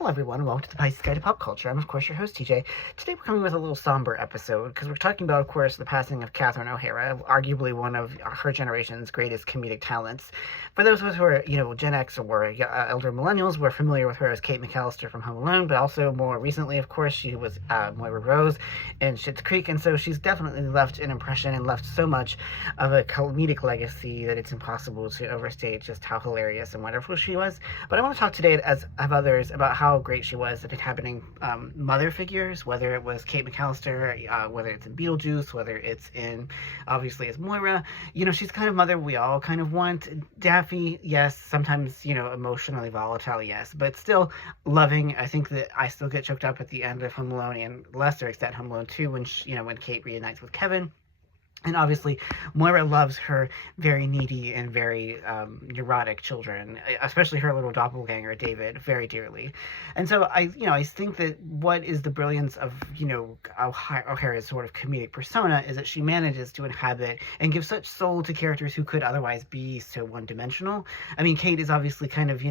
Hello everyone, welcome to the Pisces Guide to Pop Culture. I'm of course your host TJ. Today we're coming with a little somber episode because we're talking about, of course, the passing of Catherine O'Hara, arguably one of her generation's greatest comedic talents. For those of us who are, Gen X or elder millennials, we're familiar with her as Kate McAllister from Home Alone, but also more recently, of course, she was Moira Rose in Schitt's Creek, and so she's definitely left an impression and left so much of a comedic legacy that it's impossible to overstate just how hilarious and wonderful she was. But I want to talk today, as have others, about how great she was at inhabiting mother figures, whether it was Kate McAllister, whether it's in Beetlejuice, whether it's in, obviously, as Moira. She's kind of mother we all kind of want. Daffy, yes, sometimes, emotionally volatile, yes, but still loving. I think that I still get choked up at the end of Home Alone, and lesser extent Home Alone 2, when when Kate reunites with Kevin. And obviously, Moira loves her very needy and very neurotic children, especially her little doppelganger, David, very dearly. And so I think that what is the brilliance of, O'Hara's sort of comedic persona is that she manages to inhabit and give such soul to characters who could otherwise be so one-dimensional. I mean, Kate is obviously kind of,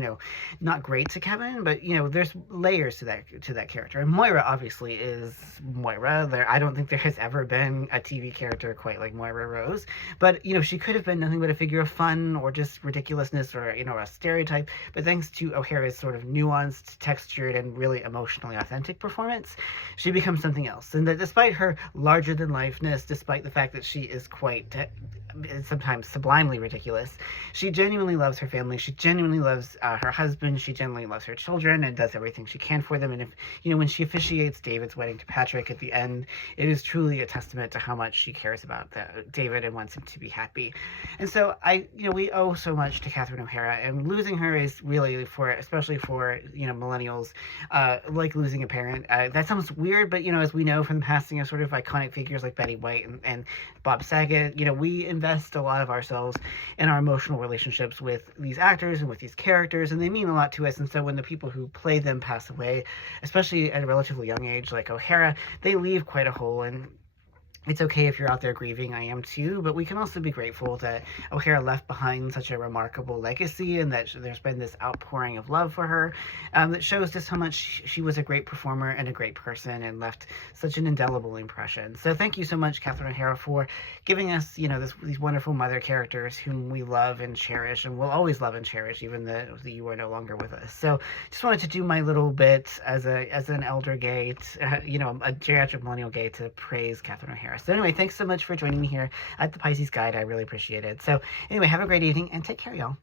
not great to Kevin, but, there's layers to that character. And Moira obviously is Moira. I don't think there has ever been a TV character quite like Moira Rose, but she could have been nothing but a figure of fun or just ridiculousness or a stereotype. But thanks to O'Hara's sort of nuanced, textured, and really emotionally authentic performance, she becomes something else. And that despite her larger than lifeness, despite the fact that she is quite sometimes sublimely ridiculous, she genuinely loves her family. She genuinely loves her husband. She genuinely loves her children and does everything she can for them. And if when she officiates David's wedding to Patrick at the end, it is truly a testament to how much she cares about David and wants him to be happy. And so we owe so much to Catherine O'Hara, and losing her is really, especially for millennials, like losing a parent. That sounds weird, but as we know from the passing of sort of iconic figures like Betty White and Bob Saget, we invest a lot of ourselves in our emotional relationships with these actors and with these characters, and they mean a lot to us. And so when the people who play them pass away, especially at a relatively young age like O'Hara, they leave quite a hole. And it's okay if you're out there grieving, I am too, but we can also be grateful that O'Hara left behind such a remarkable legacy, and that there's been this outpouring of love for her that shows just how much she was a great performer and a great person and left such an indelible impression. So thank you so much, Catherine O'Hara, for giving us, these wonderful mother characters whom we love and cherish and will always love and cherish, even though you are no longer with us. So just wanted to do my little bit as an elder gay, a geriatric millennial gay, to praise Catherine O'Hara. So anyway, thanks so much for joining me here at the Pisces Guide. I really appreciate it. So anyway, have a great evening and take care, y'all.